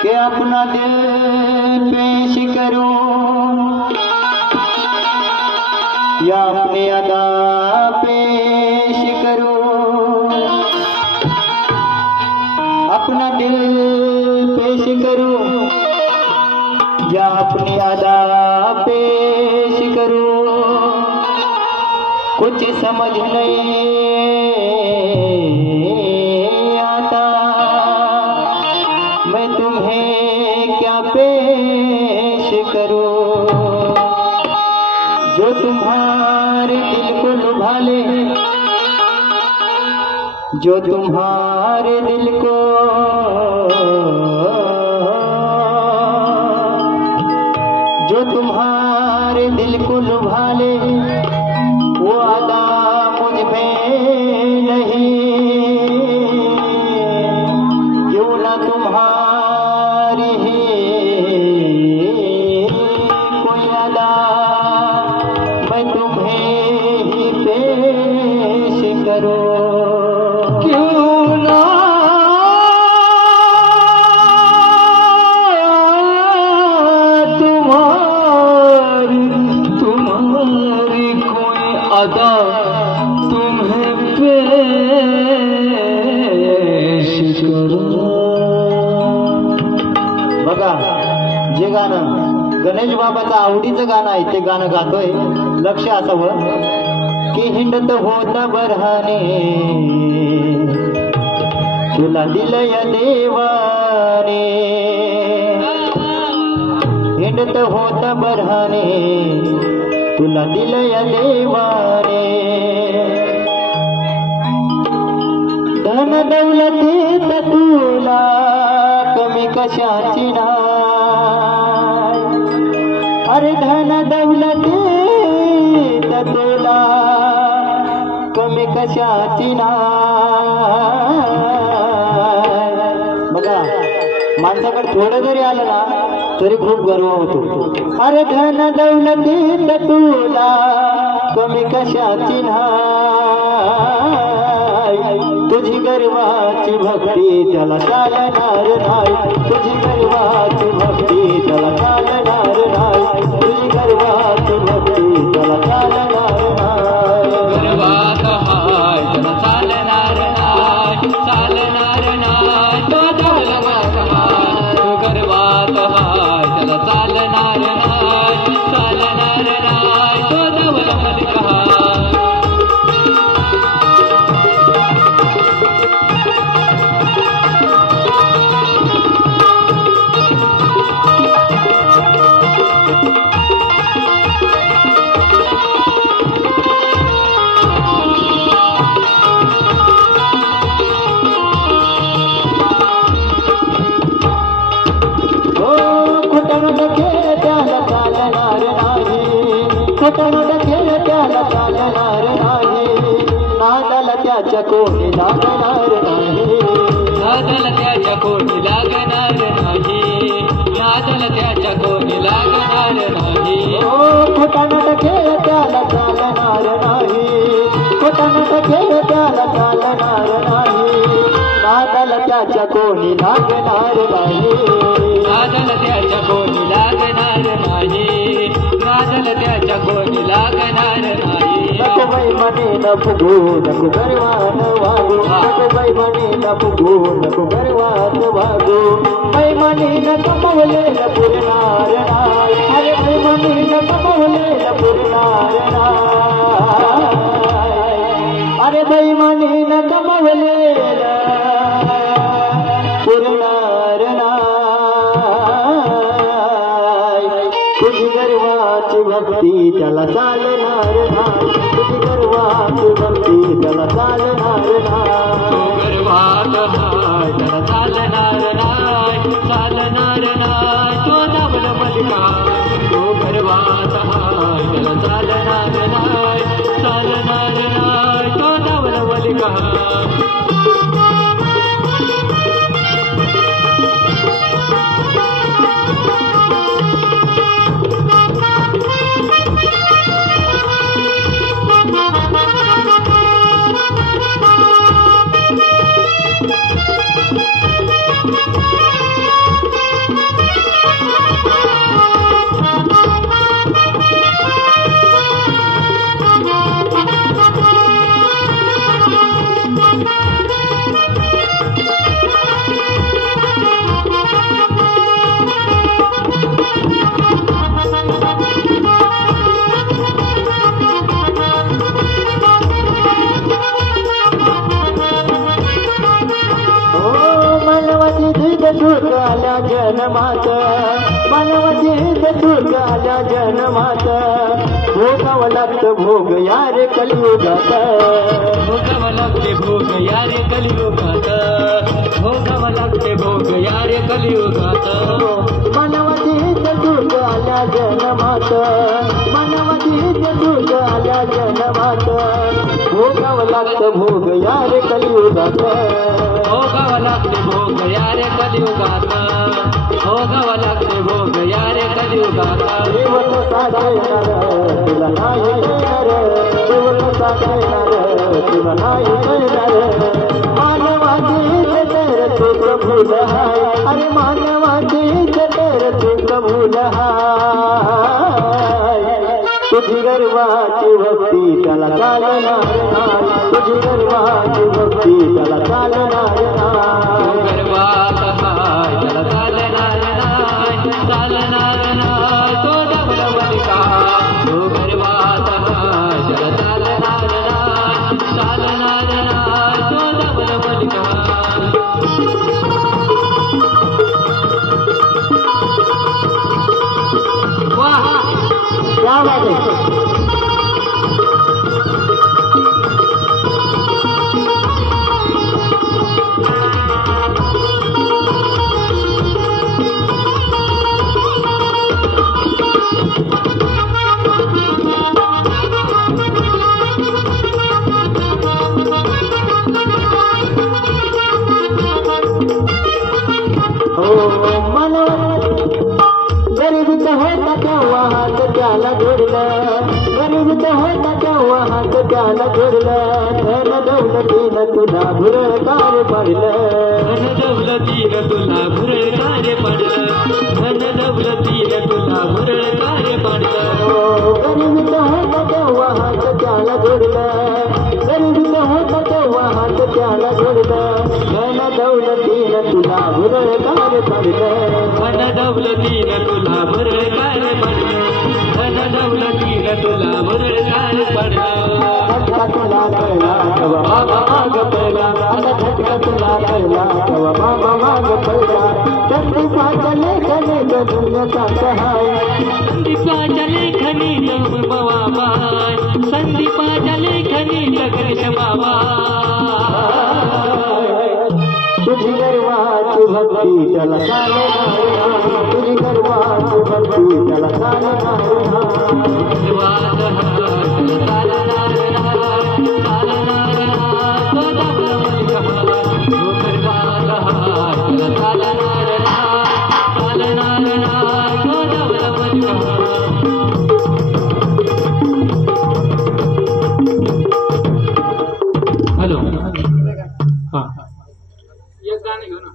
कि अपना दिल पेश करूं या अपनी अदा पेश करूं, अपना दिल पेश करूं या अपनी अदा पेश करूं, कुछ समझ नहीं आता मैं तुम्हें क्या पेश करूं। जो तुम्हारे दिल को लुभा ले, जो तुम्हारे दिल को लुभा ले, वो अदा मुझ में नहीं, क्यों ना तुम्हारी कोई अदा मैं तुम्हें ही पेश करूं। क्यों ना अदा तुम्हें पेश करो। बघा, जे गाणं गणेश बाबाचं आवडीचं गाणं आहे ते गाणं गातोय. लक्ष असावं की हिंडत होता बरहाने तुला दिलय देवाने, हिंडत होता बरहाने तुला दिलय देवाने, धन दौलतीत तुला कमी कशाची नाय, अरे धन दौलतीत तुला कमी कशाची नाय. बघा, माणसाकडे थोडं जरी आलं ना तरी खूप गर्व होतो. अरे धन दौलतीत तुला कमी कशाची नाय, तुझी गर्वाची भक्ती त्याला चालणार नाही, तुझी गर्वाची भक्ती त्याला चालणार नाही, तुझी गर्वाची भक्ती त्याला चालणार नाही. गर्वात हाय त्याला चालणार नाही, चालणार नाही, तो गर्वात हाय त्याला चालणार नाही, चालणार नाही, तो धवल मलिका. त्याला चालणार नाही, नादाला त्याच्या कोणी लागणार नाही, नादाला त्याच्या कोणी लागणार नाही, नादाला त्याच्या कोणी लागणार नाही. खोटा नाटके त्याला चालणार नाही, खोटा नाटके त्याला चालणार नाही, नादाला त्याच्या कोणी लागणार नाही, नादाला त्याच्या कोणी लागणार नाही, नादाला त्याच्या कोणी लागणार नाही. नको बाई म्हणे न फुगू नको गर्वात वागू, नको बाई म्हणे न फुगू नको गर्वात वागू, बाई म्हणे न कमवले न पुरणार नाही, अरे बाई म्हणे न कमवले न पुरणार नाही, अरे बाई म्हणे न कमवले पुरणार नाही, तुझी गर्वाची भक्ती त्याला चालणार नाही, तुझी गर्वाची भक्ती त्याला चालणार नाही. गर्वात हाय त्याला चालणार नाही, चालणार नाही, तो धवल मलिका. तो गर्वात हाय त्याला चालणार नाही, चालणार नाही, तो धवल मलिका. सुख आल्या जन्मात मानवतीत सुख आल्या जन्मात भोगावं लागतं भोग यारे कलियुगात भोगावं लागते भोग यारे कलियुगात भोगावं लागते भोग यारे कलियुगात मानवतीत सुख आल्या जन्मात मानवतीत सुख आल्या जन्मात भोगावं लागतं भोग यारे कलियुगात भोगावं लागते भोग यारे कलियुगात भोगावं लागते भोग यारे कलियुगात देवत साधणार तुला नाही करणार देवत साधणार तुला नाही करणार मानवाचीच तर तू प्रभू हाय अरे मानवाचीच तर तू प्रभू हाय तुझी गर्वाची भक्ती त्याला चालणार नाही तुझी गर्वाची भक्ती त्याला चालणार नाही गर्वात हाय त्याला चालणार नाही चालणार नाही तो डबल का तो गर्वात हाय त्याला चालणार नाही चालणार नाही तो डबल का वाह क्या बात है गरीब होता तेव्हा हात त्याला जोडलं गरीब होता तेव्हा हात त्याला जोडलं धन दौलतीनं तुला भुरकार पडलं धन दौलतीनं तुला भुरकार पडलं धन दौलतीनं तुला भुरकार पडलं गरीब होता तेव्हा हात त्याला जोडलं गरीब होता तेव्हा हात त्याला जोडलं धन दौलतीनं तुला भुरकार पडलं धन दौलतीनं तुला भुरकार पडलं धन दौलतीनं तुला भुरकार पडलं झटका तुला कळला तेव्हा बाबा माग पडला आता झटका तुला कळला तेव्हा बाबा माग पडला संदीपाच्या लेखने दुनियाचा सहाय संदीपाच्या लेखनी बाबा संदीपाच्या लेखनी कृष्ण बाबा तुझी गर्वाची भक्ती त्याला चालणार तुझी गर्वाची भक्ती त्याला चालणार हॅलो एक गाणं घेऊ ना